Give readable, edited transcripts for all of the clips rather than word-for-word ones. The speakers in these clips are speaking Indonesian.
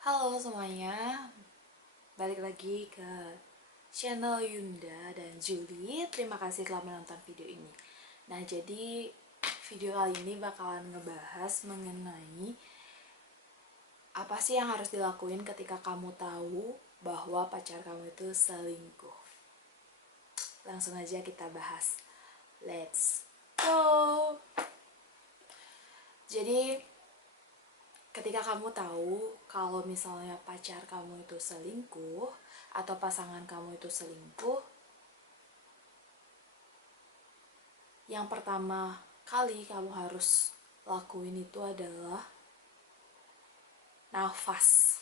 Halo semuanya, balik lagi ke channel Yunda dan Julie. Terima kasih telah menonton video ini. Nah, jadi video kali ini bakalan ngebahas mengenai apa sih yang harus dilakuin ketika kamu tahu bahwa pacar kamu itu selingkuh. Langsung aja kita bahas. Let's go! Jadi, ketika kamu tahu kalau misalnya pacar kamu itu selingkuh atau pasangan kamu itu selingkuh, yang pertama kali kamu harus lakuin itu adalah nafas.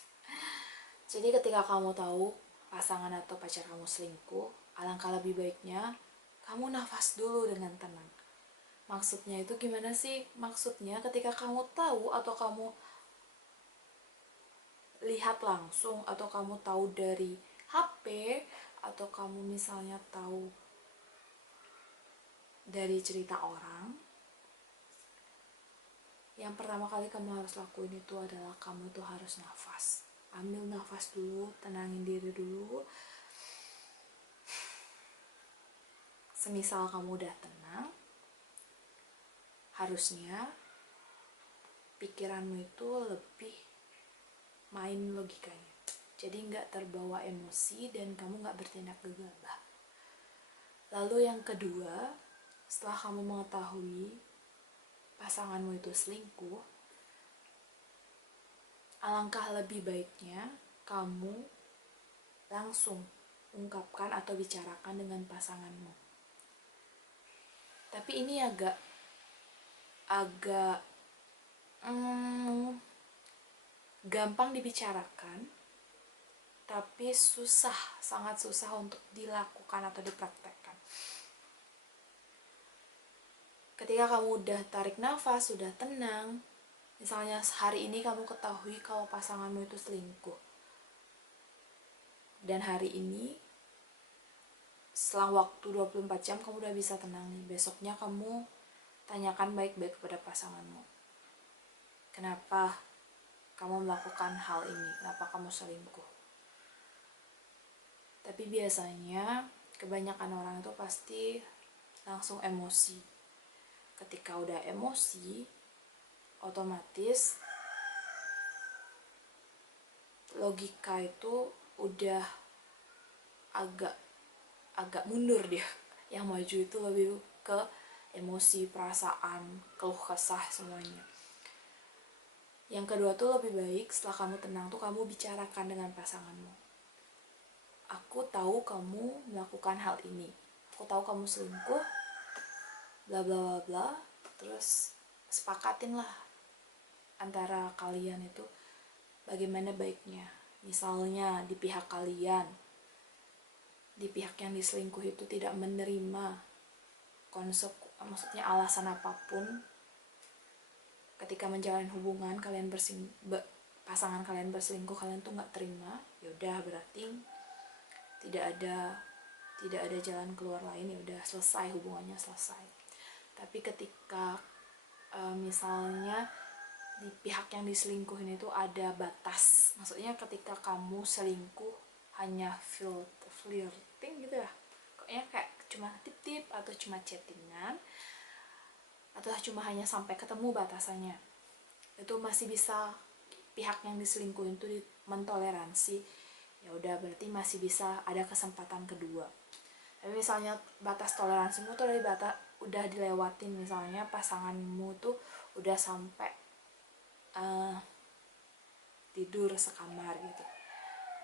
Jadi ketika kamu tahu pasangan atau pacar kamu selingkuh, alangkah lebih baiknya kamu nafas dulu dengan tenang. Maksudnya itu gimana sih? Maksudnya ketika kamu tahu atau kamu lihat langsung atau kamu tahu dari HP atau kamu misalnya tahu dari cerita orang, yang pertama kali kamu harus lakuin itu adalah kamu tuh harus nafas. Ambil nafas dulu, tenangin diri dulu. Semisal kamu udah tenang, harusnya pikiranmu itu lebih main logikanya. Jadi nggak terbawa emosi dan kamu nggak bertindak gegabah. Lalu yang kedua, setelah kamu mengetahui pasanganmu itu selingkuh, alangkah lebih baiknya kamu langsung ungkapkan atau bicarakan dengan pasanganmu. Tapi ini agak gampang dibicarakan, tapi sangat susah untuk dilakukan atau dipraktekkan. Ketika kamu udah tarik nafas, sudah tenang, misalnya hari ini kamu ketahui kalau pasanganmu itu selingkuh, dan hari ini selang waktu 24 jam kamu udah bisa tenang nih. Besoknya kamu tanyakan baik-baik kepada pasanganmu. Kenapa kamu melakukan hal ini? Kenapa kamu selingkuh? Tapi biasanya kebanyakan orang itu pasti langsung emosi. Ketika udah emosi, otomatis logika itu udah agak mundur dia. Yang maju itu lebih ke emosi, perasaan, keluh kesah semuanya. Yang kedua tuh lebih baik setelah kamu tenang tuh kamu bicarakan dengan pasanganmu. Aku tahu kamu melakukan hal ini. Aku tahu kamu selingkuh, bla bla bla bla. Terus sepakatin lah antara kalian itu bagaimana baiknya. Misalnya di pihak kalian, di pihak yang diselingkuh itu tidak menerima maksudnya alasan apapun ketika menjalin hubungan pasangan kalian berselingkuh, kalian tuh nggak terima, yaudah berarti tidak ada jalan keluar lain, ya udah selesai, hubungannya selesai. Tapi ketika misalnya di pihak yang diselingkuhin itu ada batas, maksudnya ketika kamu selingkuh hanya flirting gitu ya, kayaknya kayak cuma tip-tip atau cuma chattingan atau cuma hanya sampai ketemu batasannya, itu masih bisa pihak yang diselingkuhin itu mentoleransi, ya udah berarti masih bisa ada kesempatan kedua. Tapi misalnya batas toleransimu tuh udah dilewatin, misalnya pasanganmu tuh udah sampai tidur sekamar gitu,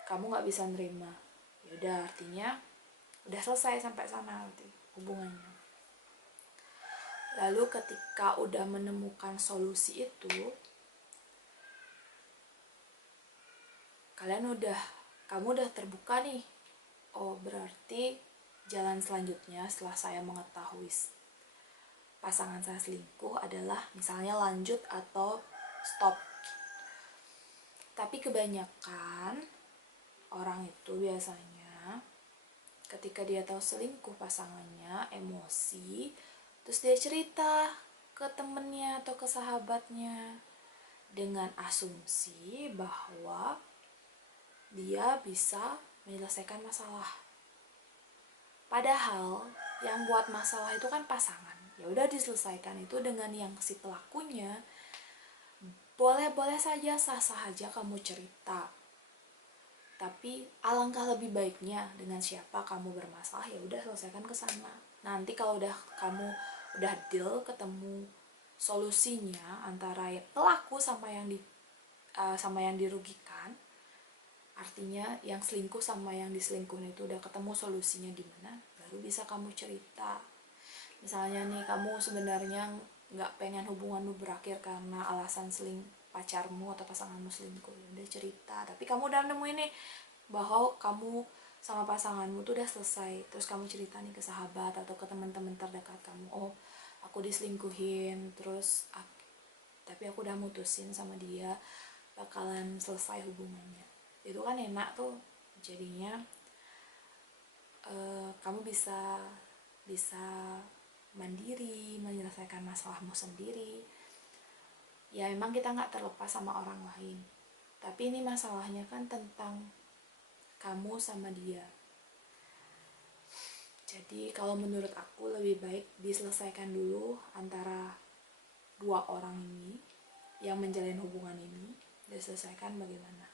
kamu nggak bisa nerima, ya udah artinya udah selesai sampai sana nanti hubungannya. Lalu ketika udah menemukan solusi itu, kamu udah terbuka nih. Oh, berarti jalan selanjutnya setelah saya mengetahui pasangan saya selingkuh adalah misalnya lanjut atau stop. Tapi kebanyakan orang itu biasanya ketika dia tahu selingkuh pasangannya, emosi, terus dia cerita ke temennya atau ke sahabatnya, dengan asumsi bahwa dia bisa menyelesaikan masalah. Padahal yang buat masalah itu kan pasangan. Ya udah diselesaikan itu dengan yang si pelakunya. Boleh-boleh saja, sah-sah aja kamu cerita. Tapi alangkah lebih baiknya dengan siapa kamu bermasalah, ya udah selesaikan ke sana. Nanti kalau kamu udah deal, ketemu solusinya antara pelaku sama yang dirugikan, artinya yang selingkuh sama yang diselingkuhin itu udah ketemu solusinya gimana, baru bisa kamu cerita. Misalnya nih, kamu sebenarnya nggak pengen hubunganmu berakhir karena alasan pacarmu atau pasanganmu selingkuh, ya udah cerita. Tapi kamu udah nemuin nih bahwa kamu sama pasanganmu tuh udah selesai, terus kamu cerita nih ke sahabat atau ke teman-teman terdekat kamu, oh aku diselingkuhin, terus tapi aku udah mutusin sama dia, bakalan selesai hubungannya. Itu kan enak tuh, jadinya kamu bisa mandiri, menyelesaikan masalahmu sendiri. Ya emang kita nggak terlepas sama orang lain, tapi ini masalahnya kan tentang kamu sama dia. Jadi kalau menurut aku lebih baik diselesaikan dulu antara dua orang ini yang menjalin hubungan ini, diselesaikan bagaimana.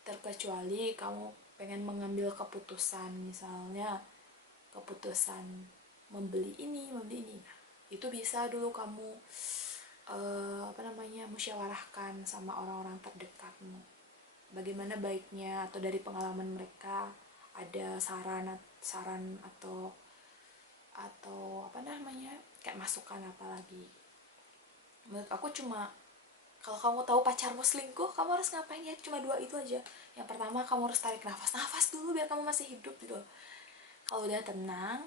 Terkecuali kamu pengen mengambil keputusan, misalnya keputusan membeli ini. Nah, itu bisa dulu kamu musyawarahkan sama orang-orang terdekatmu. Bagaimana baiknya, atau dari pengalaman mereka ada saran atau kayak masukan apa lagi. Menurut aku cuma, kalau kamu tahu pacarmu selingkuh, kamu harus ngapain ya? Cuma dua itu aja. Yang pertama, kamu harus tarik nafas dulu biar kamu masih hidup gitu. Kalau udah tenang,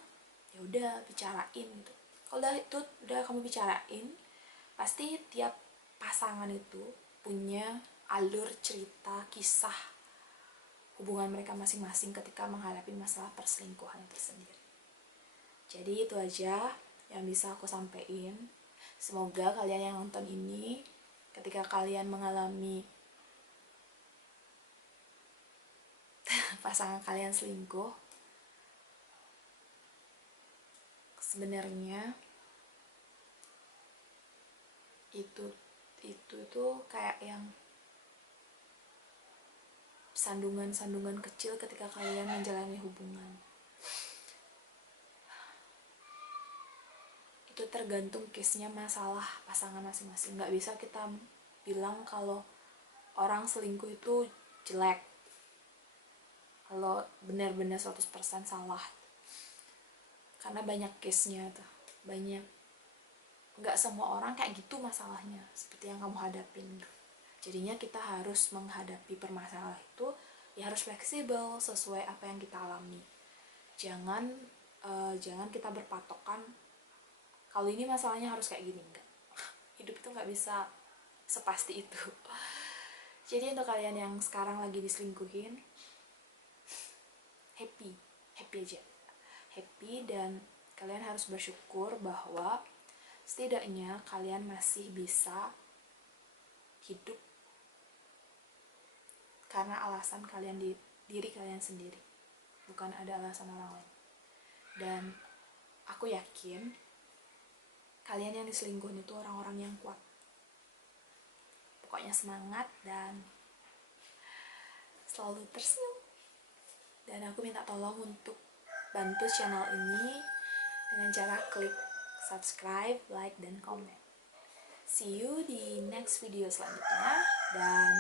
ya udah bicarain gitu. Kalau udah kamu bicarain, pasti tiap pasangan itu punya alur cerita, kisah hubungan mereka masing-masing ketika menghadapi masalah perselingkuhan itu sendiri. Jadi itu aja yang bisa aku sampaikan. Semoga kalian yang nonton ini, ketika kalian mengalami pasangan kalian selingkuh, sebenarnya itu kayak yang sandungan kecil ketika kalian menjalani hubungan. Itu tergantung case-nya, masalah pasangan masing-masing. Nggak bisa kita bilang kalau orang selingkuh itu jelek, kalau benar-benar 100% salah. Karena banyak case-nya tuh, nggak semua orang kayak gitu masalahnya seperti yang kamu hadapin. Jadinya kita harus menghadapi permasalahan itu ya harus fleksibel sesuai apa yang kita alami. Jangan kita berpatokan kalau ini masalahnya harus kayak gini. Enggak, hidup itu nggak bisa sepasti itu. Jadi untuk kalian yang sekarang lagi diselingkuhin, happy aja, happy, dan kalian harus bersyukur bahwa setidaknya kalian masih bisa hidup karena alasan kalian, diri kalian sendiri, bukan ada alasan orang lain. Dan aku yakin kalian yang diselingkuhin itu orang-orang yang kuat. Pokoknya semangat dan selalu tersenyum. Dan aku minta tolong untuk bantu channel ini dengan cara klik subscribe, like, dan komen. See you di next video selanjutnya, dan